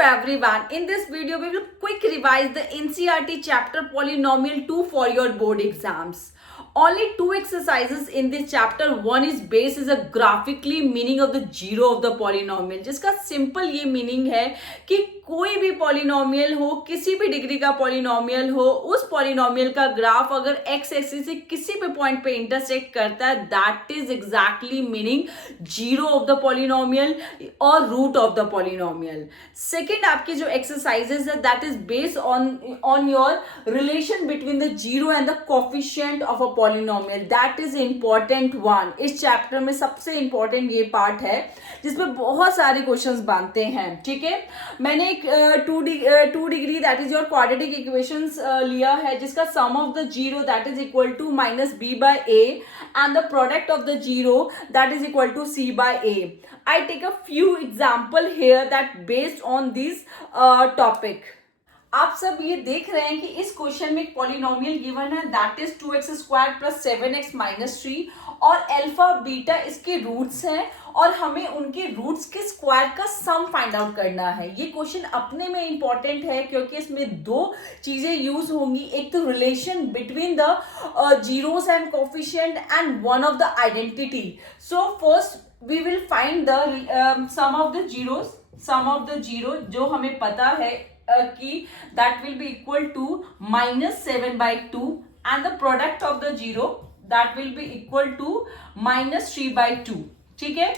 everyone. In this video, we will quick revise the NCERT chapter Polynomial 2 for your board exams. Only two exercises in this chapter. One is base is a graphically meaning of the zero of the polynomial. जिसका simple ये meaning है कि कोई भी polynomial हो, किसी भी degree का पॉलिनोमियल हो, उस पॉलिनोमियल का ग्राफ अगर एक्स एक्सिस से किसी भी पॉइंट पे इंटरसेक्ट करता है, that is exactly meaning zero of the polynomial और root of the polynomial. Second आपकी जो एक्सरसाइजेज है that is based on your relation between the zero and the coefficient of a polynomial. That is important one. इस chapter में सबसे important ये part है जिसमें बहुत सारे क्वेश्चंस बनते हैं. ठीक है, मैंने एक 2 degree that is your quadratic equations लिया है जिसका sum of the zero that is equal to minus B by A and the product of the zero that is equal to C by A. I take a few example here that based on this topic. आप सब ये देख रहे हैं कि इस question में एक पॉलिनोमियल गिवन है that is 2x² plus 7x minus 3 और अल्फा बीटा इसके रूट्स हैं और हमें उनके रूट्स के स्क्वायर का सम फाइंड आउट करना है. ये क्वेश्चन अपने में इंपॉर्टेंट है क्योंकि इसमें दो चीजें यूज होंगी. एक तो relation between the zeros and coefficient and one of the identity. So first we will find the sum of the zeros. Sum of the zero जो हमें पता है कि that will be equal to minus 7 by 2 and the product of the zero that will be equal to minus 3 by 2. ठीक है,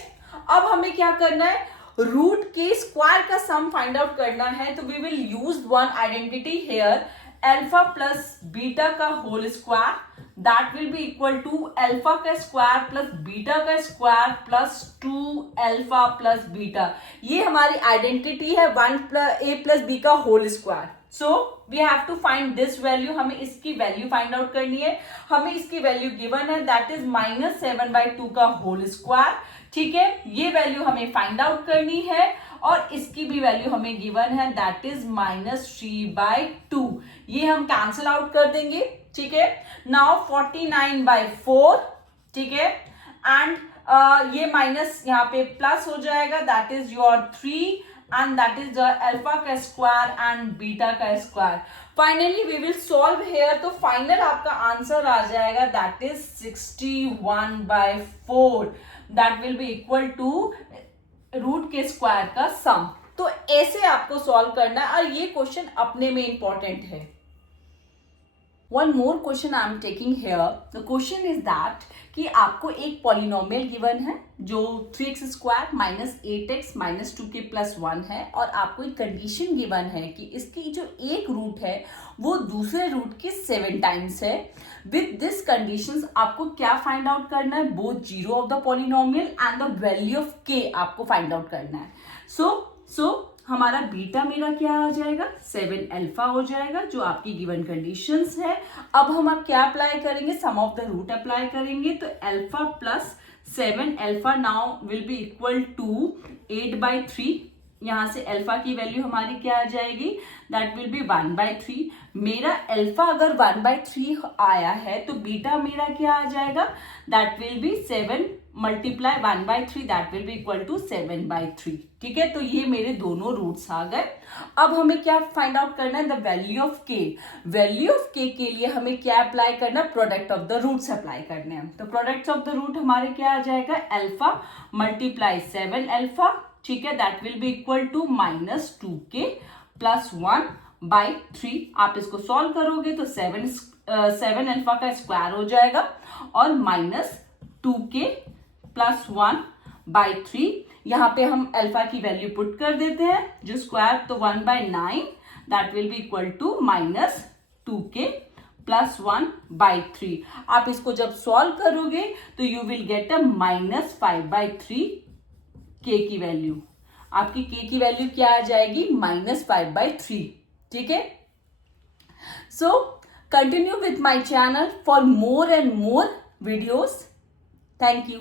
अब हमें क्या करना है, रूट के स्क्वायर का सम फाइंड आउट करना है. तो we will use one identity here, alpha plus beta का whole square that will be equal to alpha का स्क्वायर प्लस बीटा का square plus 2 alpha plus beta. ये हमारी आइडेंटिटी है 1 a प्लस बी का whole square. So we have to find this value. हमें इसकी value find out करनी है. हमें इसकी वैल्यू गिवन है दैट इज माइनस 7 बाई 2 का होल स्क्वायर. ठीक है, ये वैल्यू हमें फाइंड आउट करनी है और इसकी भी वैल्यू हमें गिवन है दैट इज माइनस 3 बाई 2. ये हम कैंसिल आउट कर देंगे. ठीक है, नाउ 49 बाई 4. ठीक है, एंड ये माइनस यहाँ पे प्लस हो जाएगा that is your 3 and that is the alpha का square and beta का square. Finally we will solve here. तो final आपका आंसर आ जाएगा that is 61 by 4 that will be equal to root के स्क्वायर का सम. तो ऐसे आपको सॉल्व करना है और ये क्वेश्चन अपने में इंपॉर्टेंट है. One more question I am taking here. The question is that कि आपको एक पॉलिनोमियल गिवन है जो 3x² minus 8x minus 2k plus 1 है और आपको एक कंडीशन गिवन है कि इसकी जो एक रूट है वो दूसरे रूट के 7 टाइम्स है. विथ दिस कंडीशंस आपको क्या फाइंड आउट करना है, both zero of the polynomial and the value of k आपको फाइंड आउट करना है. सो हमारा बीटा मेरा क्या आ जाएगा, 7 अल्फा हो जाएगा जो आपकी गिवन कंडीशंस है. अब हम आप क्या अप्लाई करेंगे, sum of the root apply करेंगे. तो alpha plus 7 alpha now will be equal to 8 by 3. यहाँ से अल्फा की वैल्यू हमारी क्या आ जाएगी, दैट विल बी 1 बाई 3. मेरा अल्फा अगर 1 बाई 3 आया है तो बीटा मेरा क्या आ जाएगा, that will be 7 multiply 1 by 3 that will be equal to 7 by 3. ठीक है, तो ये मेरे दोनों रूट्स आ गए. अब हमें क्या फाइंड आउट करना है, the value of K. Value of K के लिए हमें क्या अप्लाई करना है, product of the roots apply करने हैं. तो प्रोडक्ट ऑफ द रूट हमारे क्या आ जाएगा, अल्फा मल्टीप्लाई 7 अल्फा. ठीक है, that will be equal to minus 2k plus 1 by 3. आप इसको सॉल्व करोगे तो 7 अल्फा का स्क्वायर हो जाएगा और माइनस 2k प्लस 1 बाई 3. यहाँ पे हम अल्फा की वैल्यू पुट कर देते हैं जो स्क्वायर, तो 1 by 9 that will be equal to minus 2k plus 1 by 3. आप इसको जब सॉल्व करोगे तो you will get a minus 5 by 3 k की वैल्यू. आपकी k की वैल्यू क्या आ जाएगी, माइनस 5 बाई 3. ठीक है, so continue with my channel for more and more videos. Thank you.